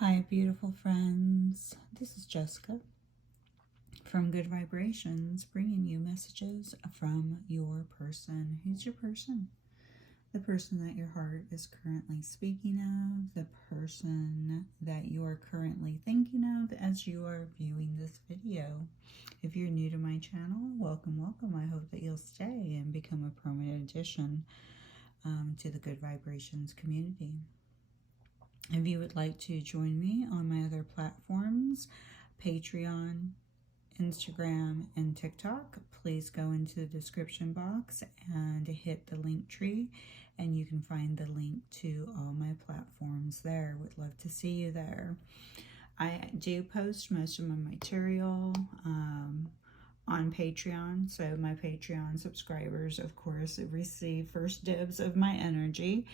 Hi, beautiful friends. This is Jessica from Good Vibrations, bringing you messages from your person. Who's your person? The person that your heart is currently speaking of, the person that you are currently thinking of as you are viewing this video. If you're new to my channel, welcome, welcome. I hope that you'll stay and become a permanent addition to the Good Vibrations community. If you would like to join me on my other platforms, Patreon, Instagram, and TikTok, please go into the description box and hit the link tree, and you can find the link to all my platforms there. Would love to see you there. I do post most of my material on Patreon, so my Patreon subscribers, of course, receive first dibs of my energy,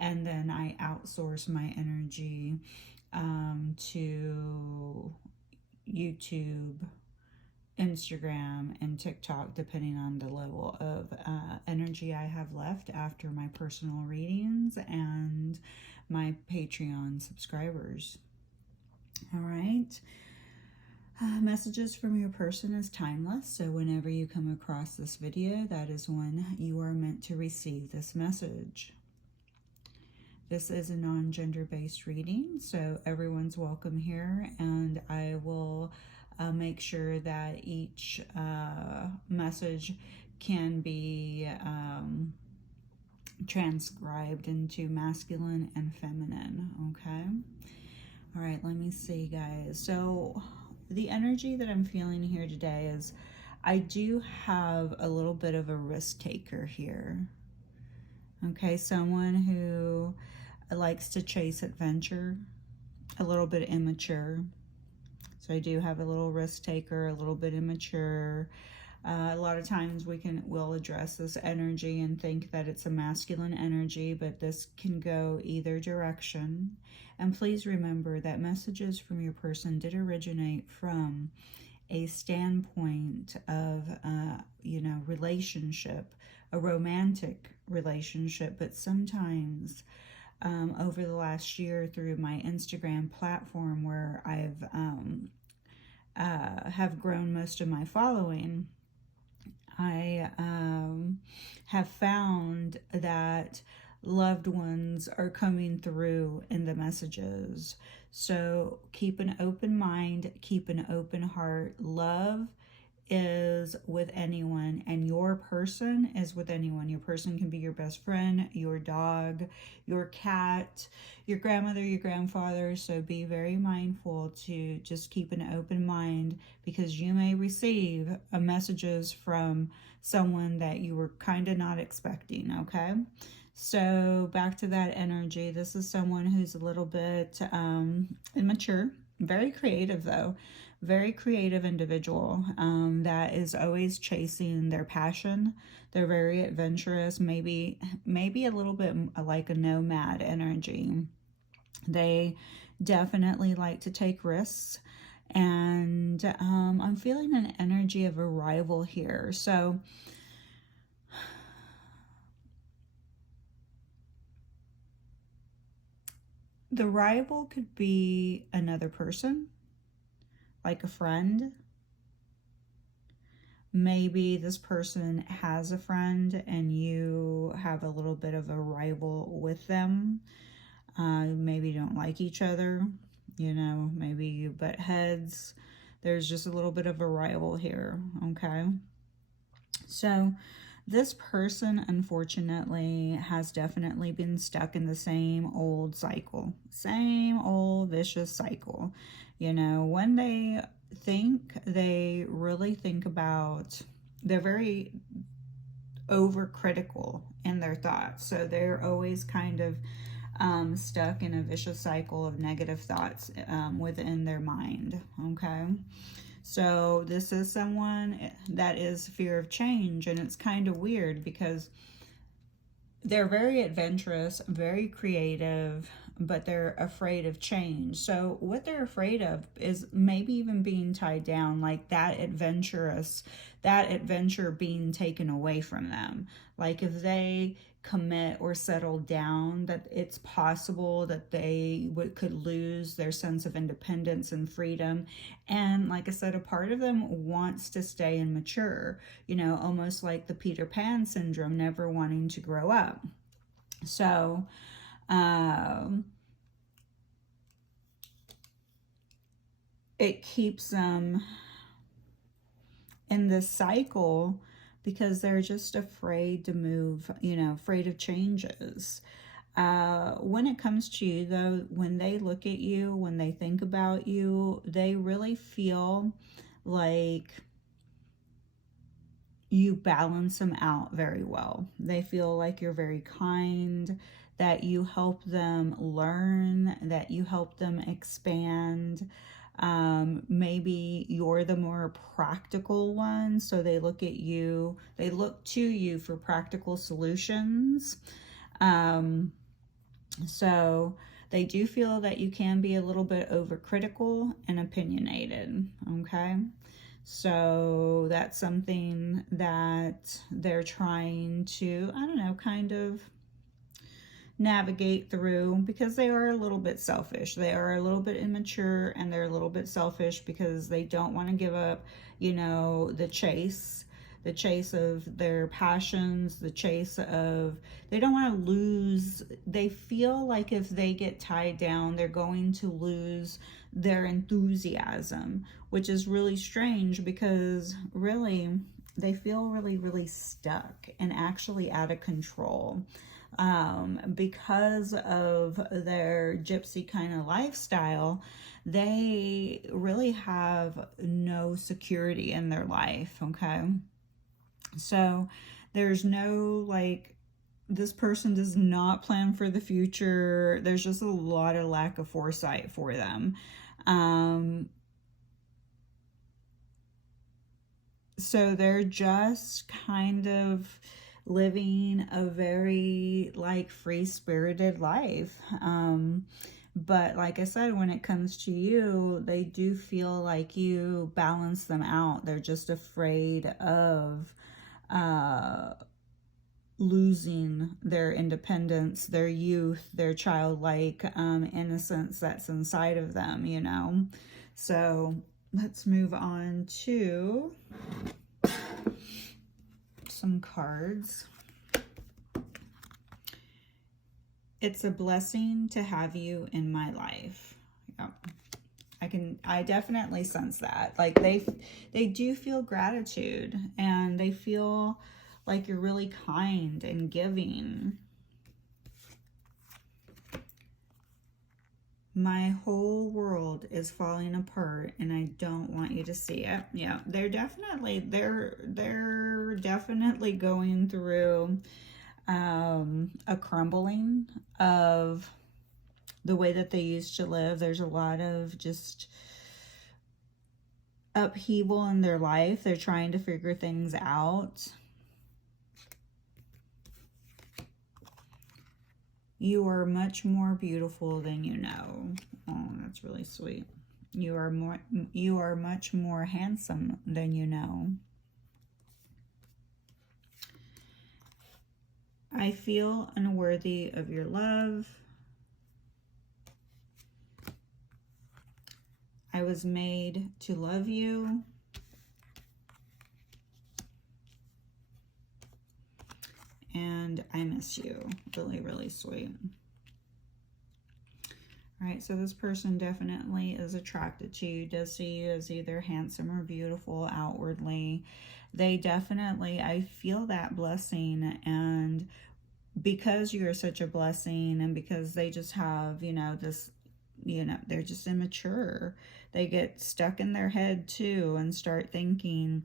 and then I outsource my energy to YouTube, Instagram, and TikTok, depending on the level of energy I have left after my personal readings and my Patreon subscribers. All right. Messages from your person is timeless, so whenever you come across this video, that is when you are meant to receive this message. This is a non-gender based reading, so everyone's welcome here, and I will make sure that each message can be transcribed into masculine and feminine, okay? All right, let me see, guys. So the energy that I'm feeling here today is I do have a little bit of a risk taker here. Okay, someone who likes to chase adventure, a little bit immature. So I do have a little risk taker, a little bit immature. A lot of times we'll address this energy and think that it's a masculine energy, but this can go either direction. And please remember that messages from your person did originate from a standpoint of, relationship, a romantic relationship, but sometimes over the last year through my Instagram platform where I've have grown most of my following, I have found that loved ones are coming through in the messages. So keep an open mind, keep an open heart. Love is with anyone, and your person is with anyone. Your person can be your best friend, your dog, your cat, your grandmother, your grandfather. So be very mindful to just keep an open mind, because you may receive messages from someone that you were kind of not expecting, okay? So back to that energy. This is someone who's a little bit immature, very creative though. Very creative individual that is always chasing their passion. They're very adventurous, maybe a little bit like a nomad energy. They definitely like to take risks, and I'm feeling an energy of arrival here. So the rival could be another person, like a friend. Maybe this person has a friend and you have a little bit of a rival with them. Maybe you don't like each other, maybe you butt heads. There's just a little bit of a rival here, okay? So this person, unfortunately, has definitely been stuck in the same old cycle, same old vicious cycle. When they think, they really think about, they're very overcritical in their thoughts. So they're always kind of stuck in a vicious cycle of negative thoughts within their mind, okay? So this is someone that is fear of change, and it's kind of weird because they're very adventurous, very creative, but they're afraid of change. So what they're afraid of is maybe even being tied down, like that adventure being taken away from them. Like if they commit or settle down, that it's possible that they could lose their sense of independence and freedom. And like I said, a part of them wants to stay and mature, almost like the Peter Pan syndrome, never wanting to grow up. So it keeps them in this cycle because they're just afraid to move, afraid of changes. When it comes to you, though, when they look at you, when they think about you, they really feel like you balance them out very well. They feel like you're very kind, that you help them learn, that you help them expand. Maybe you're the more practical one, so they look to you for practical solutions. So they do feel that you can be a little bit overcritical and opinionated, okay? So that's something that they're trying to, kind of navigate through, because they are a little bit selfish. They are a little bit immature, and they're a little bit selfish because they don't want to give up, the chase of their passions, they don't want to lose. They feel like if they get tied down, they're going to lose their enthusiasm, which is really strange because really they feel really, really stuck and actually out of control. Because of their gypsy kind of lifestyle, they really have no security in their life, okay? So there's no, this person does not plan for the future. There's just a lot of lack of foresight for them. So they're just kind of living a very free-spirited life. But like I said, when it comes to you, they do feel like you balance them out. They're just afraid of losing their independence, their youth, their childlike innocence that's inside of them, So let's move on to some cards. It's a blessing to have you in my life. Yeah. I definitely sense that. They do feel gratitude, and they feel like you're really kind and giving. My whole world is falling apart, and I don't want you to see it. Yeah, they're definitely going through a crumbling of the way that they used to live. There's a lot of just upheaval in their life. They're trying to figure things out. You are much more beautiful than you know. Oh, that's really sweet. You are much more handsome than you know. I feel unworthy of your love. I was made to love you. And I miss you. Really, really sweet. All right, so this person definitely is attracted to you, does see you as either handsome or beautiful outwardly. They definitely, I feel that blessing, and because you are such a blessing, and because they just have, this, they're just immature. They get stuck in their head too and start thinking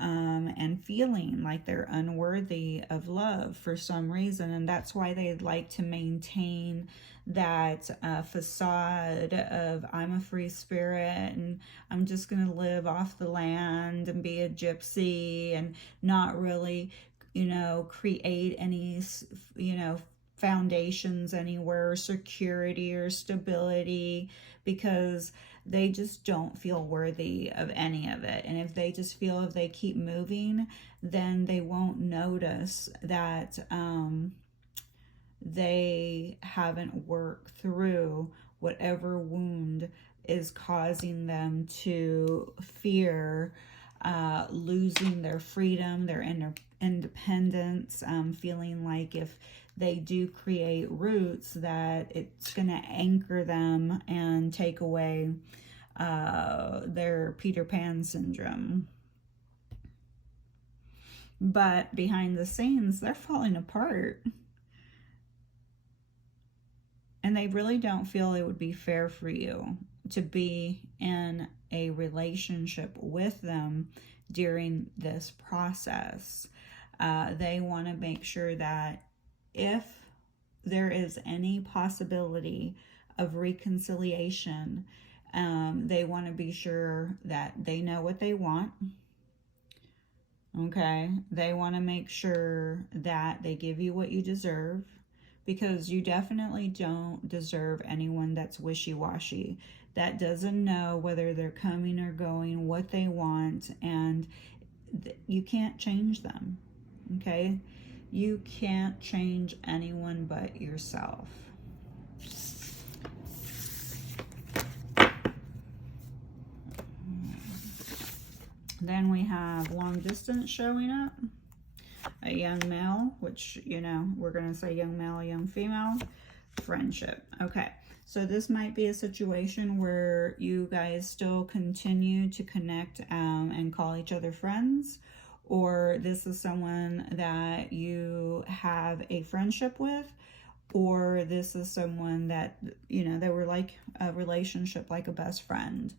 and feeling like they're unworthy of love for some reason. And that's why they'd like to maintain that facade of, I'm a free spirit and I'm just going to live off the land and be a gypsy and not really, create any, foundations anywhere, security or stability, because they just don't feel worthy of any of it. And if they just feel if they keep moving, then they won't notice that they haven't worked through whatever wound is causing them to fear losing their freedom, their independence, feeling like if they do create roots that it's going to anchor them and take away their Peter Pan syndrome. But behind the scenes, they're falling apart. And they really don't feel it would be fair for you to be in a relationship with them during this process. They want to make sure that if there is any possibility of reconciliation, they want to be sure that they know what they want. Okay, they want to make sure that they give you what you deserve, because you definitely don't deserve anyone that's wishy-washy, that doesn't know whether they're coming or going, what they want, and you can't change them. Okay, you can't change anyone but yourself. Then we have long distance showing up. A young male, which, you know, we're going to say young male, young female. Friendship. Okay, so this might be a situation where you guys still continue to connect and call each other friends, or this is someone that you have a friendship with, or this is someone that, you know, they were like a relationship, like a best friend.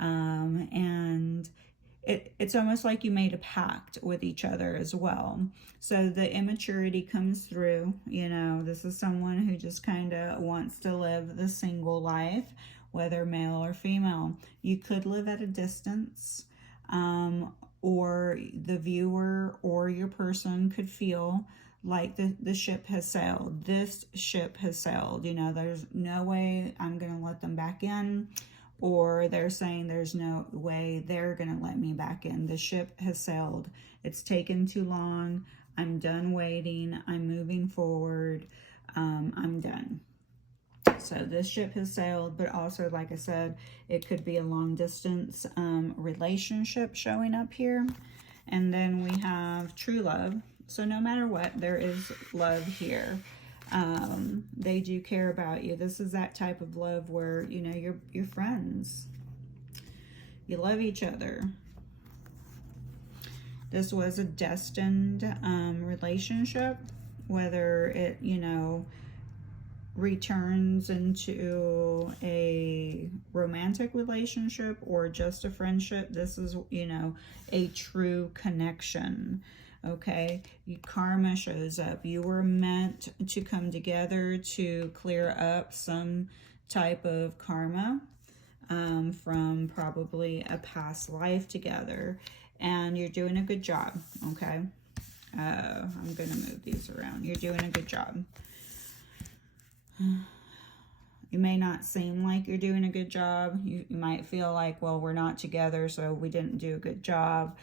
And it's almost like you made a pact with each other as well. So the immaturity comes through. You know, this is someone who just kind of wants to live the single life, whether male or female. You could live at a distance, or the viewer or your person could feel like the ship has sailed. This ship has sailed. You know, there's no way I'm going to let them back in. Or they're saying there's no way they're going to let me back in. The ship has sailed. It's taken too long. I'm done waiting. I'm moving forward. I'm done. So this ship has sailed, but also, like I said, it could be a long distance relationship showing up here. And then we have true love. So no matter what, there is love here. They do care about you. This is that type of love where, you know, you're friends. You love each other. This was a destined relationship, whether it, you know, returns into a romantic relationship or just a friendship. This is, you know, a true connection. Okay, karma shows up. You were meant to come together to clear up some type of karma from probably a past life together. And you're doing a good job, okay? I'm going to move these around. You're doing a good job. You may not seem like you're doing a good job. You might feel like, well, we're not together, so we didn't do a good job.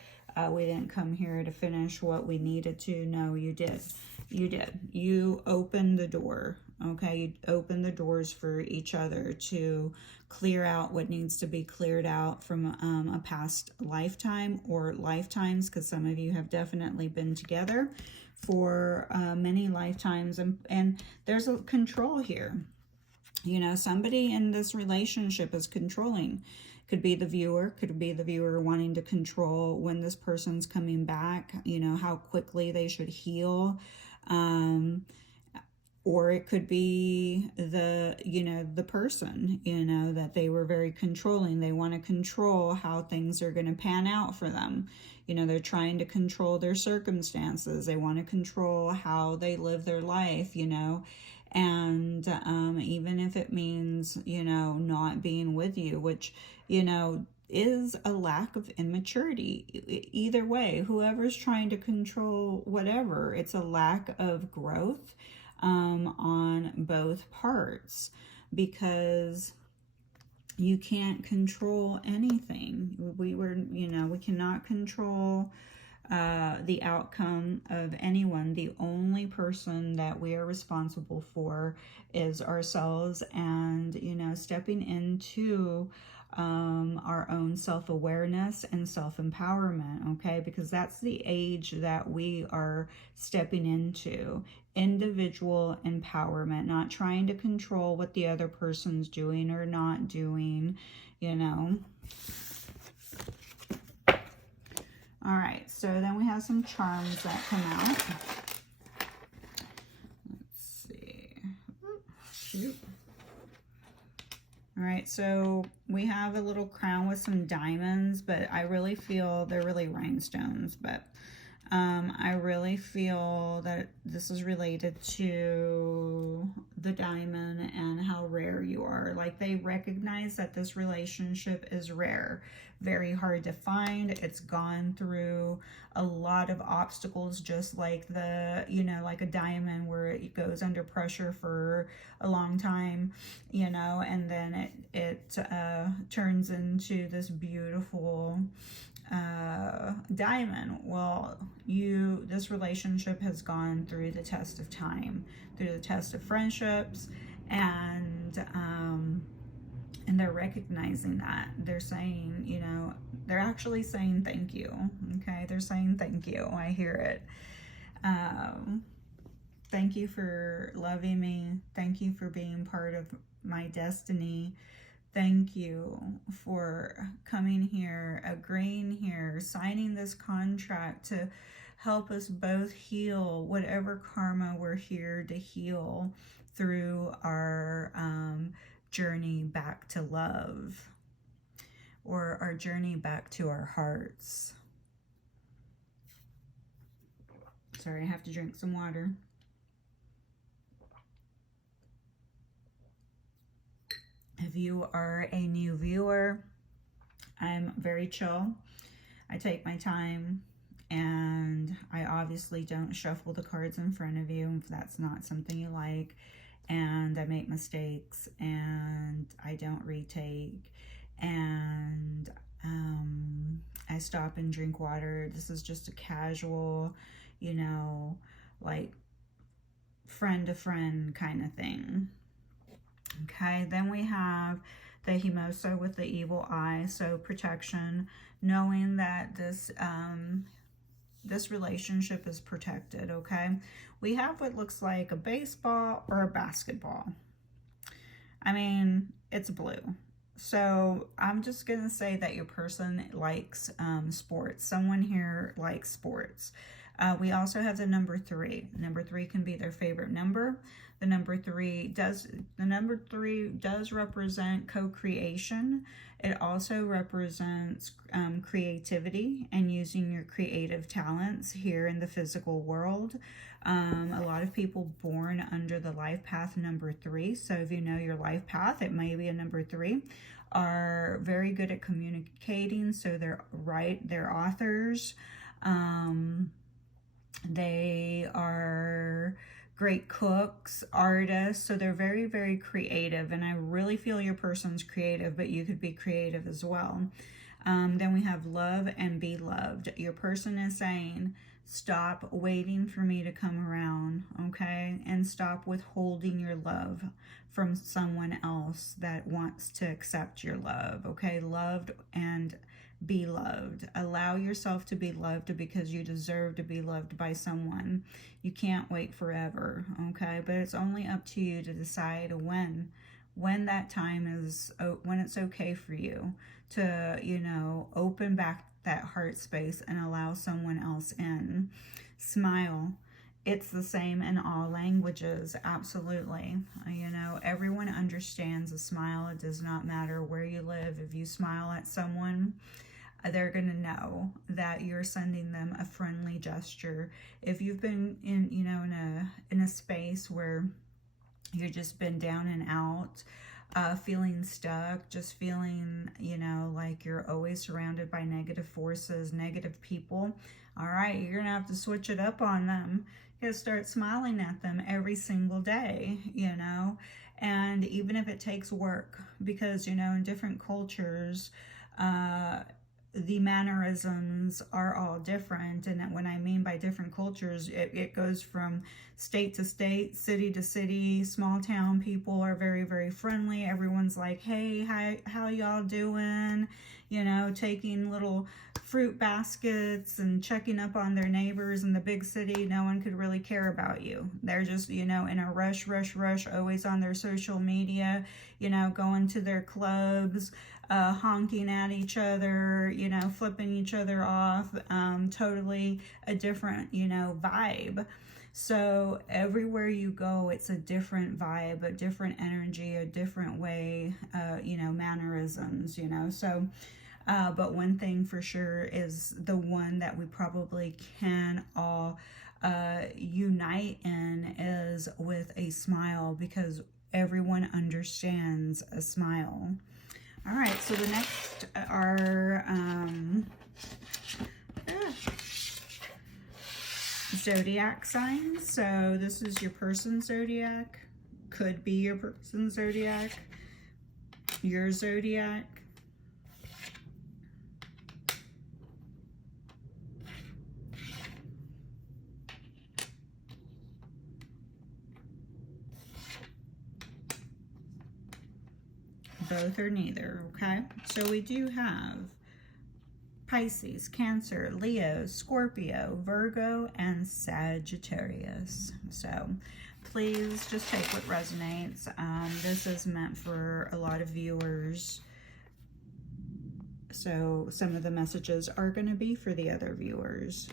We didn't come here to finish what we needed to. No, you did. You did. You opened the door, okay? You opened the doors for each other to clear out what needs to be cleared out from a past lifetime or lifetimes, because some of you have definitely been together for many lifetimes. And there's a control here. You know, somebody in this relationship is controlling. Could be the viewer, could be the viewer wanting to control when this person's coming back, you know, how quickly they should heal. Or it could be the, you know, the person, you know, that they were very controlling. They want to control how things are going to pan out for them. You know, they're trying to control their circumstances. They want to control how they live their life, you know. And even if it means, you know, not being with you, which, you know, is a lack of immaturity. Either way, whoever's trying to control whatever, it's a lack of growth on both parts, because you can't control anything. We cannot control the outcome of anyone. The only person that we are responsible for is ourselves, and, you know, stepping into our own self-awareness and self-empowerment, okay? Because that's the age that we are stepping into. Individual empowerment, not trying to control what the other person's doing or not doing, you know. All right, so then we have some charms that come out. Let's see. Shoot. All right, so we have a little crown with some diamonds, but I really feel they're really rhinestones, but I really feel that this is related to the diamond and how rare you are. Like, they recognize that this relationship is rare, very hard to find. It's gone through a lot of obstacles, just like the, you know, like a diamond where it goes under pressure for a long time, you know, and then it turns into this beautiful diamond. Well, this relationship has gone through the test of time, through the test of friendships, and they're recognizing that. They're saying, you know, they're actually saying thank you. Okay, they're saying thank you. I hear it. Thank you for loving me. Thank you for being part of my destiny. Thank you for coming here, agreeing here, signing this contract to help us both heal whatever karma we're here to heal through our journey back to love, or our journey back to our hearts. Sorry, I have to drink some water. If you are a new viewer, I'm very chill. I take my time, and I obviously don't shuffle the cards in front of you if that's not something you like. And I make mistakes, and I don't retake, and I stop and drink water. This is just a casual, you know, like friend to friend kind of thing. Okay, then we have the Himoso with the evil eye, so protection, knowing that this relationship is protected, okay? We have what looks like a baseball or a basketball. I mean, it's blue. So I'm just going to say that your person likes sports. Someone here likes sports. We also have the number 3. Number 3 can be their favorite number. The number 3 does represent co-creation. It also represents creativity and using your creative talents here in the physical world. A lot of people born under the life path number 3. So if you know your life path, it may be a number 3. Are very good at communicating. So they're authors. They are great cooks, artists, so they're very, very creative, and I really feel your person's creative, but you could be creative as well. Then we have love and be loved. Your person is saying, stop waiting for me to come around, okay? And stop withholding your love from someone else that wants to accept your love, okay? Loved and be loved. Allow yourself to be loved because you deserve to be loved by someone. You can't wait forever, okay? But it's only up to you to decide when that time is, when it's okay for you to, you know, open back that heart space and allow someone else in. Smile. It's the same in all languages, absolutely. You know, everyone understands a smile. It does not matter where you live. If you smile at someone, they're going to know that you're sending them a friendly gesture. If you've been in, you know, in a space where you've just been down and out, feeling stuck, just feeling, you know, like you're always surrounded by negative forces, negative people, all right, you're going to have to switch it up on them. You got to start smiling at them every single day, you know, and even if it takes work, because, you know, in different cultures, the mannerisms are all different. And when I mean by different cultures, it goes from state to state, city to city. Small town people are very, very friendly. Everyone's like, hey, hi, how y'all doing? You know, taking little fruit baskets and checking up on their neighbors. In the big city, no one could really care about you. They're just, you know, in a rush, always on their social media, you know, going to their clubs, honking at each other, you know, flipping each other off. Totally a different, you know, vibe. So everywhere you go, it's a different vibe, a different energy, a different way, you know, mannerisms, you know. So but one thing for sure is the one that we probably can all unite in is with a smile, because everyone understands a smile. All right, so the next are Zodiac signs. So this is your person's zodiac, could be your person's zodiac, your zodiac. Both or neither, okay? So we do have Pisces, Cancer, Leo, Scorpio, Virgo, and Sagittarius. So please just take what resonates. This is meant for a lot of viewers. So some of the messages are going to be for the other viewers.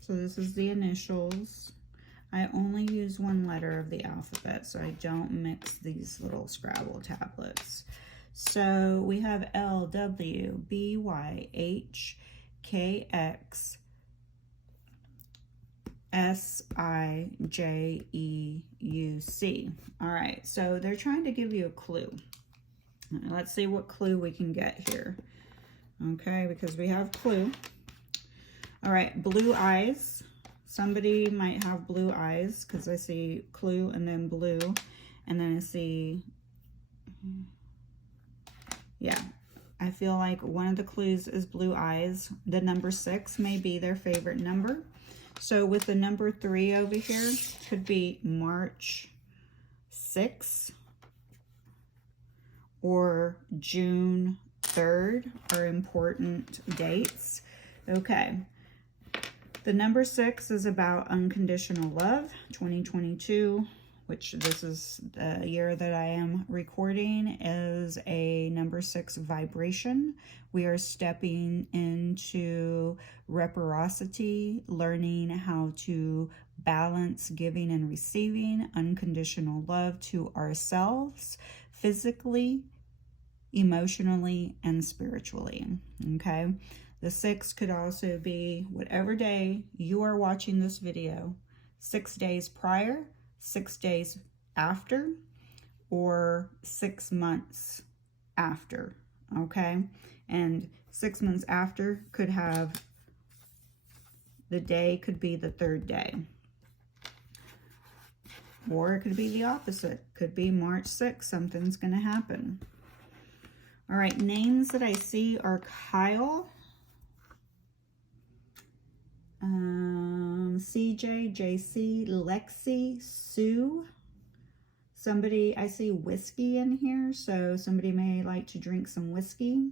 So this is the initials. I only use one letter of the alphabet, so I don't mix these little Scrabble tablets. So we have L, W, B, Y, H, K, X, S, I, J, E, U, C. All right, so they're trying to give you a clue. Let's see what clue we can get here. Okay, because we have clue. All right, blue eyes. Somebody might have blue eyes, because I see clue and then blue, and then I see, yeah, I feel like one of the clues is blue eyes. The number 6 may be their favorite number. So with the number 3 over here, could be March 6th or June 3rd are important dates. Okay. The number 6 is about unconditional love, 2022, which this is the year that I am recording, is a number 6 vibration. We are stepping into reciprocity, learning how to balance giving and receiving unconditional love to ourselves, physically, emotionally, and spiritually, okay? The 6 could also be whatever day you are watching this video, 6 days prior, 6 days after, or 6 months after, okay? And 6 months after could have, the day could be the 3rd day. Or it could be the opposite. Could be March 6th, something's going to happen. All right, names that I see are Kyle, CJ, JC, Lexi, Sue. Somebody, I see whiskey in here, so somebody may like to drink some whiskey.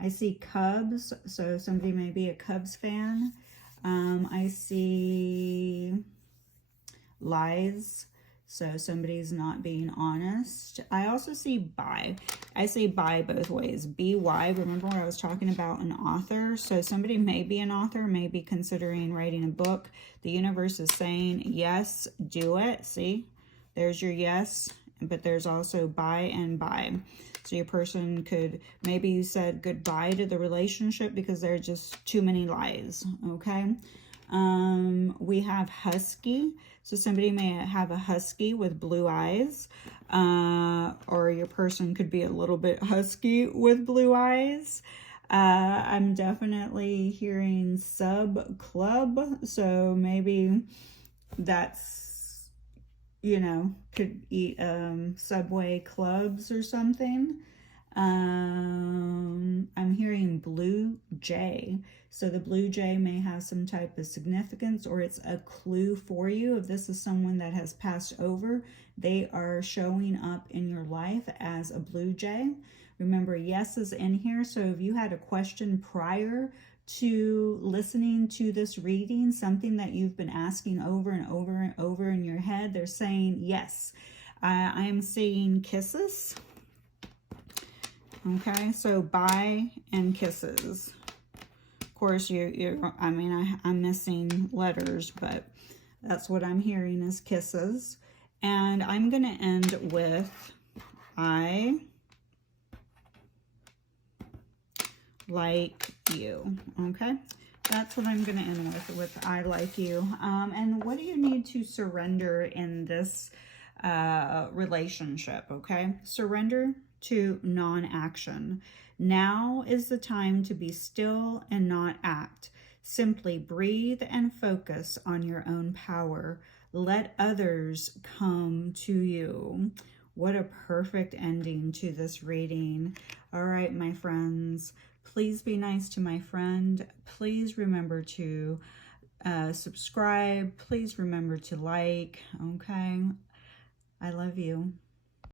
I see Cubs, so somebody may be a Cubs fan. I see lies, so somebody's not being honest. I also see buy. I say buy both ways. B-Y, remember when I was talking about an author? So somebody may be an author, may be considering writing a book. The universe is saying, yes, do it. See, there's your yes, but there's also buy and buy. So your person could, maybe you said goodbye to the relationship because there are just too many lies, okay? We have husky. So somebody may have a husky with blue eyes, or your person could be a little bit husky with blue eyes. I'm definitely hearing sub club. So maybe that's, you know, could eat Subway clubs or something. I'm hearing blue jay. So the blue jay may have some type of significance, or it's a clue for you. If this is someone that has passed over, they are showing up in your life as a blue jay. Remember, yes is in here. So if you had a question prior to listening to this reading, something that you've been asking over and over and over in your head, they're saying yes. I'm seeing kisses. Okay, so bye and kisses. Of course, I'm missing letters, but that's what I'm hearing is kisses. And I'm going to end with I like you. Okay, that's what I'm going to end with I like you. And what do you need to surrender in this relationship? Okay, surrender to non-action. Now is the time to be still and not act. Simply breathe and focus on your own power. Let others come to you. What a perfect ending to this reading. All right, my friends, please be nice to my friend. Please remember to subscribe. Please remember to like. Okay, I love you.